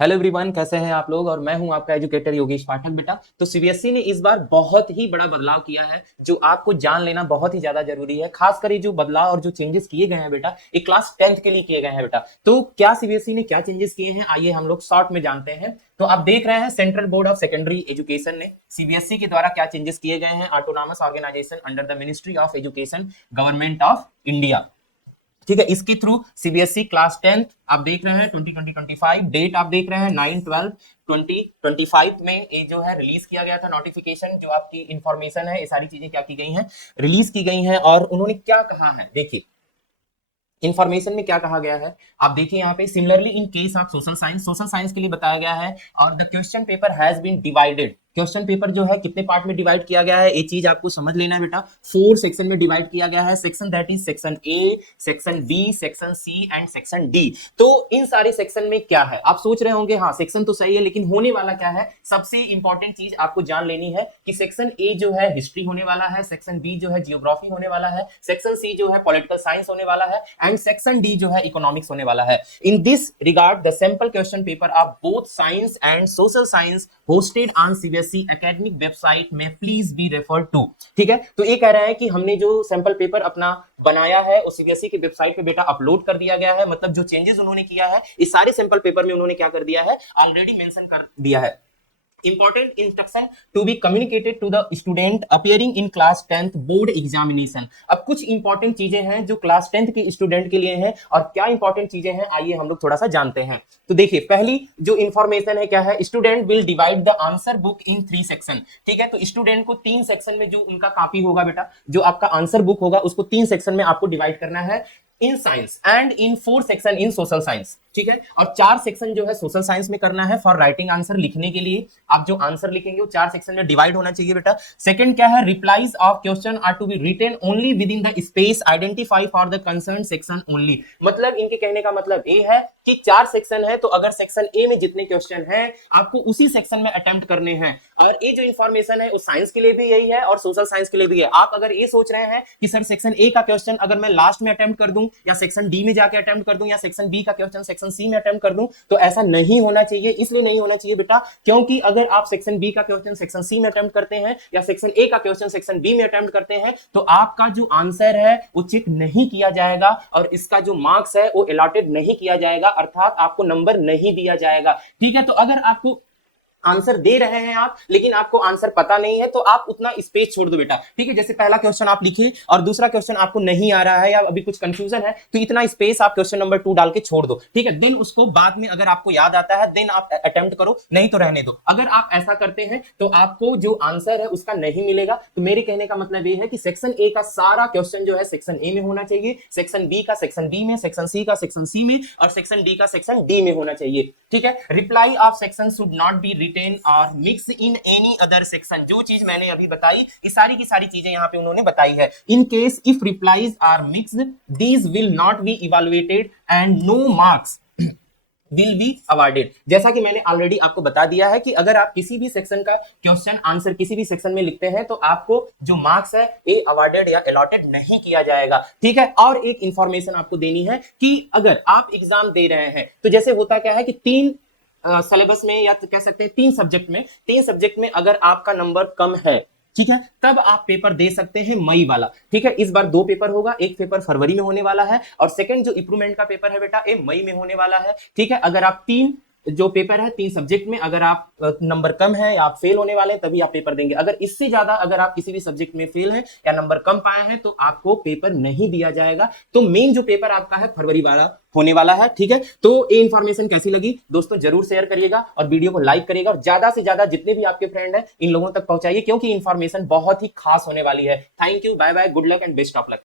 Hello everyone, कैसे हैं आप लोग। और मैं हूं आपका एजुकेटर योगेश पाठक। बेटा, तो सीबीएसई ने इस बार बहुत ही बड़ा बदलाव किया है जो आपको जान लेना बहुत ही ज्यादा जरूरी है। खासकर ये जो बदलाव और जो चेंजेस किए गए हैं बेटा, ये क्लास 10th के लिए किए गए हैं बेटा। तो क्या सीबीएसई ने क्या चेंजेस किए हैं, आइए हम लोग शॉर्ट में जानते हैं। तो आप देख रहे हैं Central Board of Secondary Education ने सीबीएसई के द्वारा क्या चेंजेस किए गए हैं। Autonomous organisation under the Ministry of Education, Government of India. ठीक है, इसके थ्रू सीबीएसई क्लास 10th आप देख रहे हैं 2025 डेट आप देख रहे हैं 9/12/2025 में ये जो है रिलीज किया गया था नोटिफिकेशन। जो आपकी इंफॉर्मेशन है, ये सारी चीजें क्या की गई हैं, रिलीज की गई हैं। और उन्होंने क्या कहा है, देखिए इंफॉर्मेशन में क्या कहा गया है। आप देखिए यहाँ पे, similarly in case of social science के लिए बताया गया है। और the question paper has been divided. Question paper जो है कितने पार्ट में डिवाइड किया गया है, ये चीज आपको समझ लेना है बेटा। 4 सेक्शन में डिवाइड किया गया है। Section that is section A, section B, section C and section D. तो इन सारे सेक्शन में क्या है, आप सोच रहे होंगे हाँ सेक्शन तो सही है, लेकिन होने वाला क्या है। सबसे इंपॉर्टेंट चीज आपको जान लेनी है कि सेक्शन ए जो है हिस्ट्री होने वाला है, सेक्शन बी जो है जियोग्राफी होने वाला है, सेक्शन सी जो है पॉलिटिकल साइंस होने वाला है, एंड सेक्शन डी जो है इकोनॉमिक्स होने वाला है। In this regard the sample question paper of both science and social science hosted on CBSE academic website में प्लीज बी रेफर टू। ठीक है, तो ये कह रहा है कि हमने जो सैंपल पेपर अपना बनाया है उस सीबीएसई की वेबसाइट पे बेटा अपलोड कर दिया गया है। मतलब जो चेंजेस उन्होंने किया है इस सारे सैंपल पेपर में उन्होंने क्या कर दिया है, ऑलरेडी मेंशन कर दिया है। Important instruction to be communicated to the student appearing in class 10th board examination। अब कुछ इंपॉर्टेंट चीजें हैं जो क्लास 10th के स्टूडेंट के लिए हैं। और क्या इंपॉर्टेंट चीजें हैं, आइए हम लोग थोड़ा सा जानते हैं। तो देखिए, पहली जो इंफॉर्मेशन है क्या है, student will divide the answer book in 3 section. ठीक है, तो स्टूडेंट को 3 सेक्शन में जो उनका कॉपी होगा बेटा, जो आपका आंसर बुक होगा उसको 3 सेक्शन में आपको डिवाइड करना है। In science and in 4 section in social science. ठीक है, और 4 सेक्शन जो है सोशल साइंस में करना है फॉर राइटिंग आंसर। लिखने के लिए आप जो आंसर लिखेंगे वो 4 सेक्शन में डिवाइड होना चाहिए बेटा। सेकंड क्या है, replies of question are to be written only within the space identify for the concern section only. मतलब इनके कहने का मतलब ये है कि 4 सेक्शन है, तो अगर सेक्शन ए में जितने क्वेश्चन हैं आपको उसी सेक्शन में अटेम्प्ट करने हैं। और ये जो इंफॉर्मेशन है वो साइंस के लिए भी यही है और सोशल साइंस के लिए भी है। आप अगर ये सोच रहे हैं कि सर सेक्शन ए का क्वेश्चन अगर मैं लास्ट में अटेम्प्ट कर दूं, या सेक्शन डी में जाके अटेम्प्ट कर दूं, या सेक्शन बी का क्वेश्चन सेक्शन सी में अटेम्प्ट कर दूं, तो ऐसा नहीं होना चाहिए। इसलिए नहीं होना चाहिए बेटा क्योंकि अगर आप सेक्शन बी का क्वेश्चन सेक्शन सी में अटेम्प्ट करते हैं या सेक्शन ए का क्वेश्चन सेक्शन बी में अटेम्प्ट करते हैं, तो आपका जो आंसर है वो चेक नहीं किया जाएगा और इसका जो मार्क्स है वो अलॉटेड नहीं किया जाएगा, अर्थात आपको नंबर नहीं दिया जाएगा। ठीक है, तो अगर आपको आंसर दे रहे हैं आप लेकिन आपको आंसर पता नहीं है तो आप उतना स्पेस छोड़ दो बेटा। ठीक है, जैसे पहला क्वेश्चन आप लिखिए और दूसरा क्वेश्चन आपको नहीं आ रहा है या अभी कुछ कंफ्यूजन है, तो इतना स्पेस आप क्वेश्चन नंबर 2 डाल के छोड़ दो। ठीक है, देन उसको बाद में अगर आपको याद आता है देन आप अटेम्प्ट करो, नहीं तो रहने दो। अगर आप ऐसा करते हैं तो आपको जो आंसर है उसका नहीं मिलेगा। तो मेरे कहने का मतलब ये है कि सेक्शन ए का सारा क्वेश्चन जो है सेक्शन ए में होना चाहिए, सेक्शन बी का सेक्शन बी में, सेक्शन सी का सेक्शन सी में और सेक्शन डी का सेक्शन डी में होना चाहिए। ठीक है, reply of section should not be written और mix in any other section. जो चीज मैंने अभी बताई ये सारी की सारी चीजें यहां पे उन्होंने बताई है। In case if replies are mixed these will not be evaluated and no marks will be awarded. जैसा कि मैंने ऑलरेडी आपको बता दिया है कि अगर आप किसी भी सेक्शन का क्वेश्चन आंसर किसी भी सेक्शन में लिखते हैं तो आपको जो मार्क्स है ये अवार्डेड या अलॉटेड नहीं किया जाएगा। ठीक है, और एक इंफॉर्मेशन आपको देनी है कि अगर आप एग्जाम दे रहे हैं तो जैसे होता क्या है कि 3 सिलेबस में या तो कह सकते हैं 3 सब्जेक्ट में अगर आपका नंबर कम है, ठीक है, तब आप पेपर दे सकते हैं मई वाला। ठीक है, इस बार 2 पेपर होगा, एक पेपर फरवरी में होने वाला है और सेकंड जो इंप्रूवमेंट का पेपर है बेटा ये मई में होने वाला है। ठीक है, अगर आप 3 जो पेपर है 3 सब्जेक्ट में अगर आप नंबर कम है या आप फेल होने वाले हैं तभी आप पेपर देंगे। अगर इससे ज्यादा अगर आप किसी भी सब्जेक्ट में फेल हैं या नंबर कम पाए हैं तो आपको पेपर नहीं दिया जाएगा। तो मेन जो पेपर आपका है फरवरी वाला होने वाला है। ठीक है, तो ये इंफॉर्मेशन कैसी लगी दोस्तों जरूर शेयर करिएगा और वीडियो को लाइक करिएगा और ज्यादा से ज्यादा जितने भी आपके फ्रेंड हैं इन लोगों तक पहुंचाइए क्योंकि इंफॉर्मेशन बहुत ही खास होने वाली है। Thank you, bye bye, good luck and best of luck.